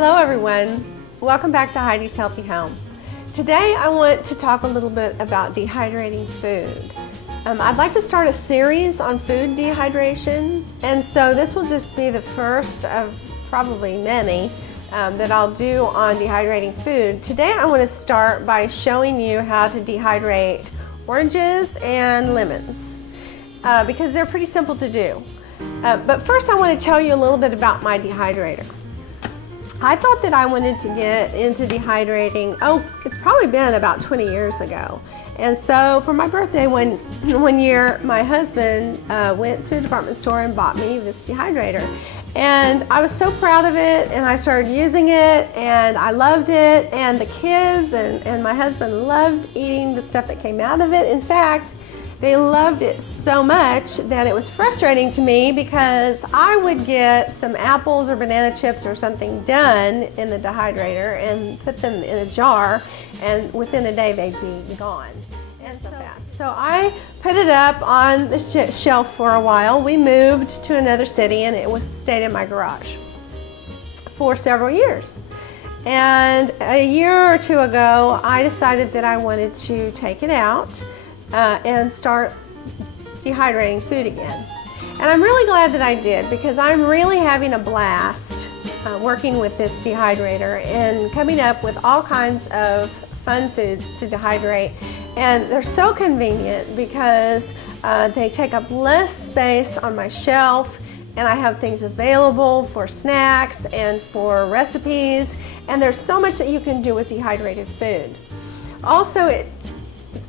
Hello everyone, welcome back to Heidi's Healthy Home. Today I want to talk a little bit about dehydrating food. I'd like to start a series on food dehydration, and so this will just be the first of probably many that I'll do on dehydrating food. Today I want to start by showing you how to dehydrate oranges and lemons because they're pretty simple to do. But first I want to tell you a little bit about my dehydrator. I thought that I wanted to get into dehydrating, it's probably been about 20 years ago. And so for my birthday one year, my husband went to a department store and bought me this dehydrator. And I was so proud of it, and I started using it, and I loved it, and the kids and my husband loved eating the stuff that came out of it. In fact, they loved it so much that it was frustrating to me because I would get some apples or banana chips or something done in the dehydrator and put them in a jar, and within a day they'd be gone. And so fast. So I put it up on the shelf for a while. We moved to another city and it stayed in my garage for several years. And a year or two ago, I decided that I wanted to take it out and start dehydrating food again. And I'm really glad that I did, because I'm really having a blast working with this dehydrator and coming up with all kinds of fun foods to dehydrate. And they're so convenient because they take up less space on my shelf, and I have things available for snacks and for recipes, and there's so much that you can do with dehydrated food. Also,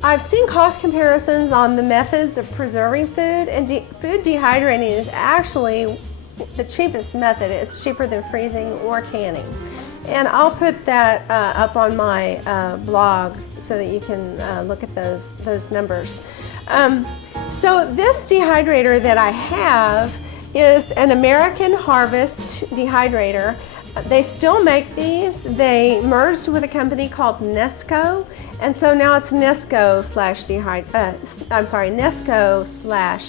I've seen cost comparisons on the methods of preserving food, and food dehydrating is actually the cheapest method. It's cheaper than freezing or canning. And I'll put that up on my blog so that you can look at those numbers. So this dehydrator that I have is an American Harvest dehydrator. They still make these. They merged with a company called Nesco, and so now it's Nesco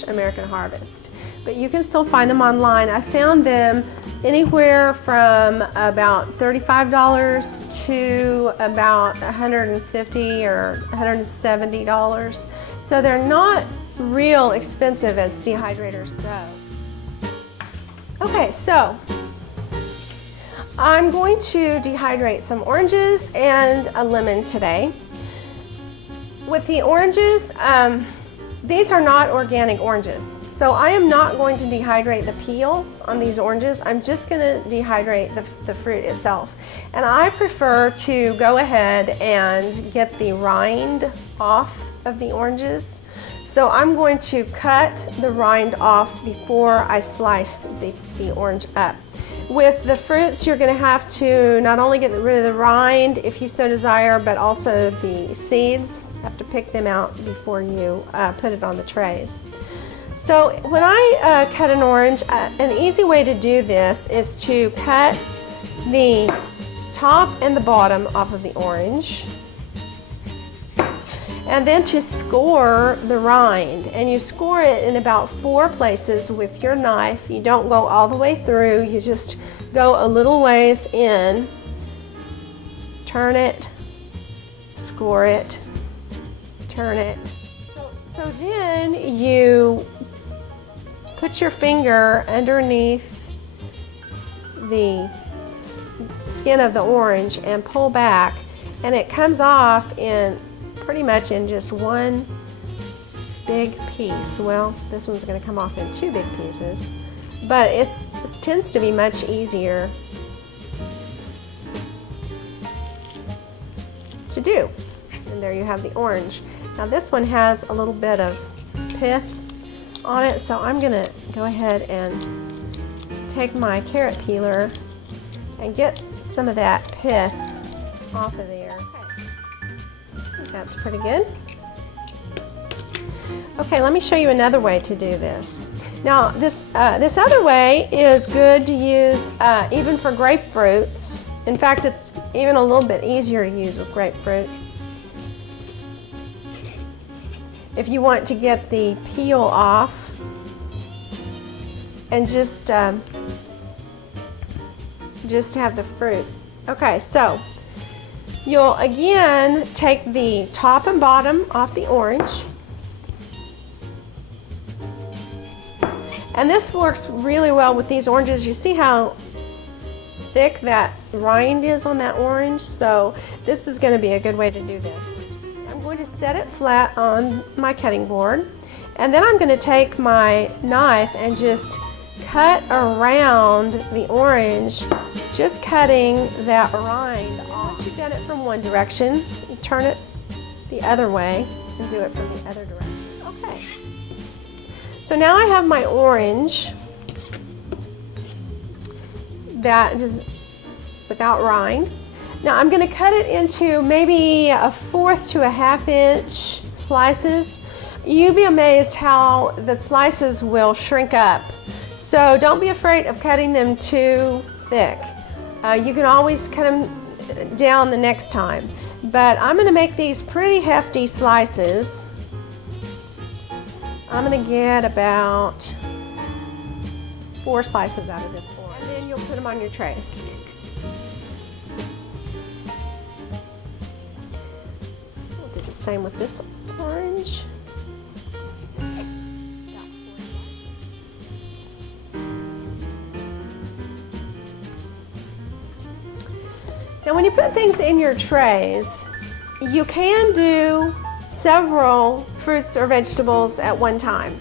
/ American Harvest. But you can still find them online. I found them anywhere from about $35 to about $150 or $170. So they're not real expensive as dehydrators go. Okay, so I'm going to dehydrate some oranges and a lemon today. With the oranges, these are not organic oranges. So I am not going to dehydrate the peel on these oranges. I'm just going to dehydrate the fruit itself. And I prefer to go ahead and get the rind off of the oranges. So I'm going to cut the rind off before I slice the orange up. With the fruits, you're going to have to not only get rid of the rind if you so desire, but also the seeds. You have to pick them out before you put it on the trays. So when I cut an orange, an easy way to do this is to cut the top and the bottom off of the orange, and then to score the rind. And you score it in about 4 places with your knife. You don't go all the way through, you just go a little ways in, turn it, score it, turn it. So then you put your finger underneath the skin of the orange and pull back, and it comes off in pretty much in just one big piece. Well, this one's going to come off in 2 big pieces, but it tends to be much easier to do. And there you have the orange. Now this one has a little bit of pith on it, so I'm going to go ahead and take my carrot peeler and get some of that pith off of there. That's pretty good. Okay, let me show you another way to do this. Now this other way is good to use even for grapefruits. In fact, it's even a little bit easier to use with grapefruit. If you want to get the peel off and just just to have the fruit. Okay, so you'll again take the top and bottom off the orange. And this works really well with these oranges. You see how thick that rind is on that orange? So this is going to be a good way to do this. I'm going to set it flat on my cutting board, and then I'm going to take my knife and just cut around the orange, just cutting that rind off. Once you've done it from one direction, you turn it the other way and do it from the other direction. Okay. So now I have my orange that is without rind. Now I'm going to cut it into maybe 1/4 to 1/2 inch slices. You'd be amazed how the slices will shrink up. So don't be afraid of cutting them too thick. You can always cut them down the next time. But I'm going to make these pretty hefty slices. I'm going to get about 4 slices out of this one. And then you'll put them on your trays. We'll do the same with this orange. Now when you put things in your trays, you can do several fruits or vegetables at one time.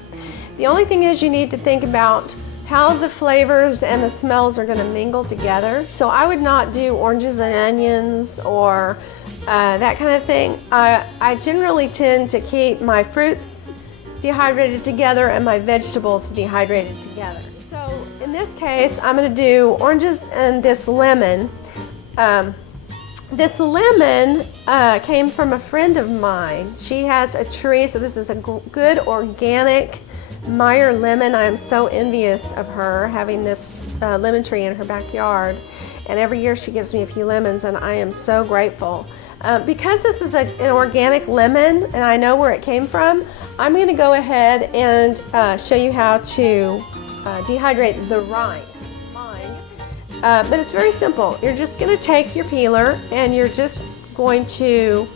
The only thing is you need to think about how the flavors and the smells are going to mingle together. So I would not do oranges and onions or that kind of thing. I generally tend to keep my fruits dehydrated together and my vegetables dehydrated together. So in this case, I'm going to do oranges and this lemon. This lemon came from a friend of mine. She has a tree, so this is a good organic Meyer lemon. I am so envious of her having this lemon tree in her backyard. And every year she gives me a few lemons, and I am so grateful. Because this is an organic lemon, and I know where it came from, I'm going to go ahead and show you how to dehydrate the rind. But it's very simple. You're just going to take your peeler and you're just going to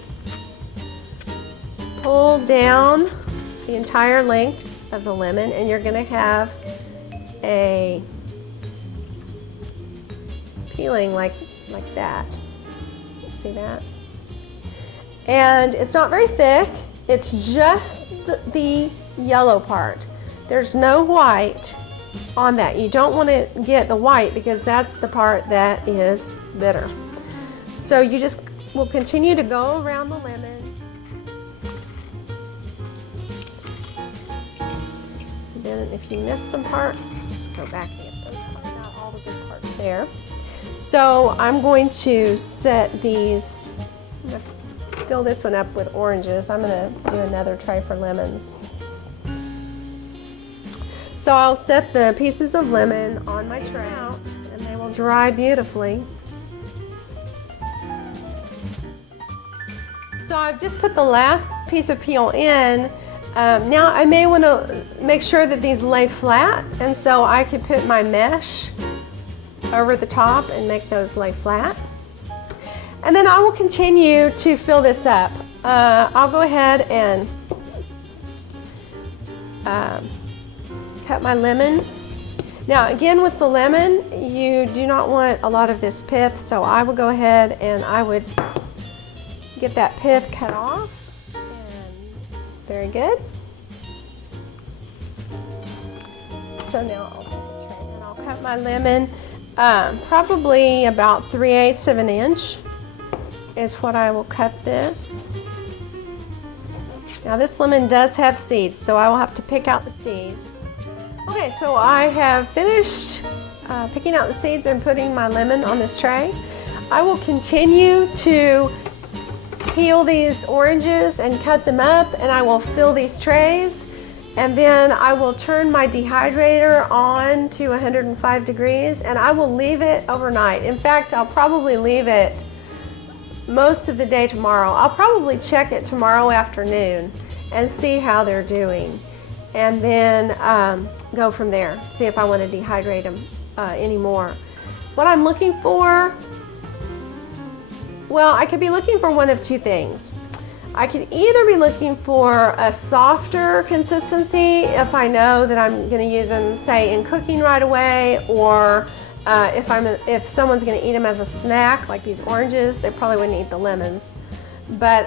pull down the entire length of the lemon, and you're going to have a peeling like that. See that? And it's not very thick. It's just the yellow part. There's no white on that. You don't want to get the white because that's the part that is bitter. So you just will continue to go around the lemon. And then if you miss some parts, go back and get those parts out, all the good parts there. So I'm going to set these, I'm going to fill this one up with oranges. I'm going to do another tray for lemons. So I'll set the pieces of lemon on my tray out, and they will dry beautifully. So I've just put the last piece of peel in. Now I may want to make sure that these lay flat, and so I could put my mesh over the top and make those lay flat. And then I will continue to fill this up. I'll go ahead and cut my lemon. Now again, with the lemon, you do not want a lot of this pith, so I will go ahead and I would get that pith cut off. And very good. So now I'll take a tray and I'll cut my lemon probably about 3/8 of an inch is what I will cut this. Now this lemon does have seeds, so I will have to pick out the seeds. Okay, so I have finished picking out the seeds and putting my lemon on this tray. I will continue to peel these oranges and cut them up, and I will fill these trays, and then I will turn my dehydrator on to 105 degrees, and I will leave it overnight. In fact, I'll probably leave it most of the day tomorrow. I'll probably check it tomorrow afternoon and see how they're doing, and then go from there, see if I want to dehydrate them anymore. What I'm looking for, well, I could be looking for one of two things. I could either be looking for a softer consistency if I know that I'm going to use them, say, in cooking right away, or if someone's going to eat them as a snack, like these oranges, they probably wouldn't eat the lemons. But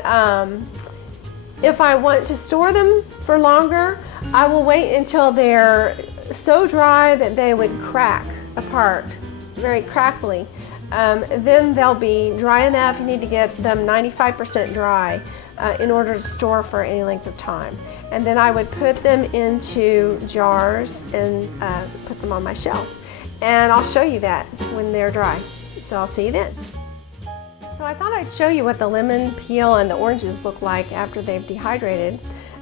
if I want to store them for longer, I will wait until they're so dry that they would crack apart, very crackly. Then they'll be dry enough. You need to get them 95% dry in order to store for any length of time. And then I would put them into jars and put them on my shelf. And I'll show you that when they're dry. So I'll see you then. So I thought I'd show you what the lemon peel and the oranges look like after they've dehydrated.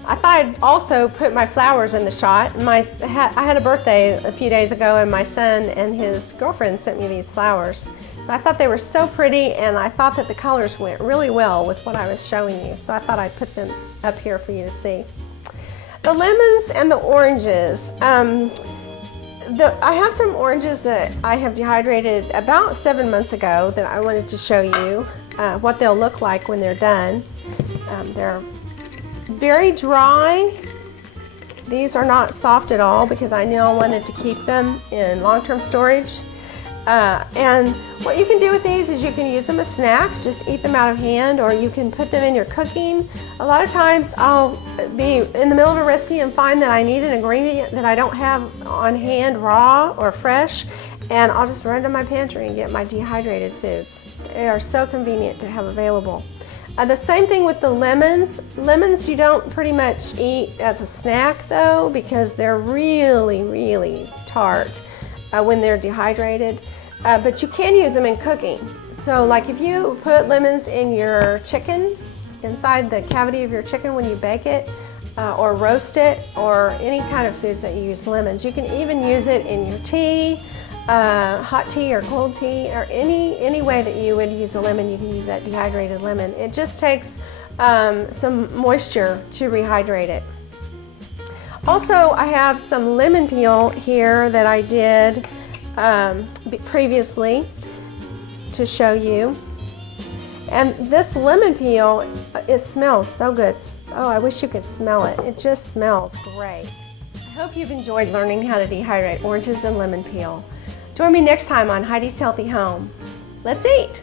I thought I'd also put my flowers in the shot. I had a birthday a few days ago, and my son and his girlfriend sent me these flowers. So I thought they were so pretty, and I thought that the colors went really well with what I was showing you. So I thought I'd put them up here for you to see. The lemons and the oranges. I have some oranges that I have dehydrated about 7 months ago that I wanted to show you what they'll look like when they're done. They're very dry. These are not soft at all because I knew I wanted to keep them in long-term storage. And what you can do with these is you can use them as snacks, just eat them out of hand, or you can put them in your cooking. A lot of times I'll be in the middle of a recipe and find that I need an ingredient that I don't have on hand raw or fresh, and I'll just run to my pantry and get my dehydrated foods. They are so convenient to have available. The same thing with the lemons. Lemons you don't pretty much eat as a snack though, because they're really, really tart when they're dehydrated. But you can use them in cooking. So like if you put lemons in your chicken, inside the cavity of your chicken when you bake it, or roast it, or any kind of foods that you use lemons. You can even use it in your tea, hot tea or cold tea, or any way that you would use a lemon, you can use that dehydrated lemon. It just takes some moisture to rehydrate it. Also, I have some lemon peel here that I did previously to show you. And this lemon peel, it smells so good. Oh, I wish you could smell it. It just smells great. I hope you've enjoyed learning how to dehydrate oranges and lemon peel. Join me next time on Heidi's Healthy Home. Let's eat!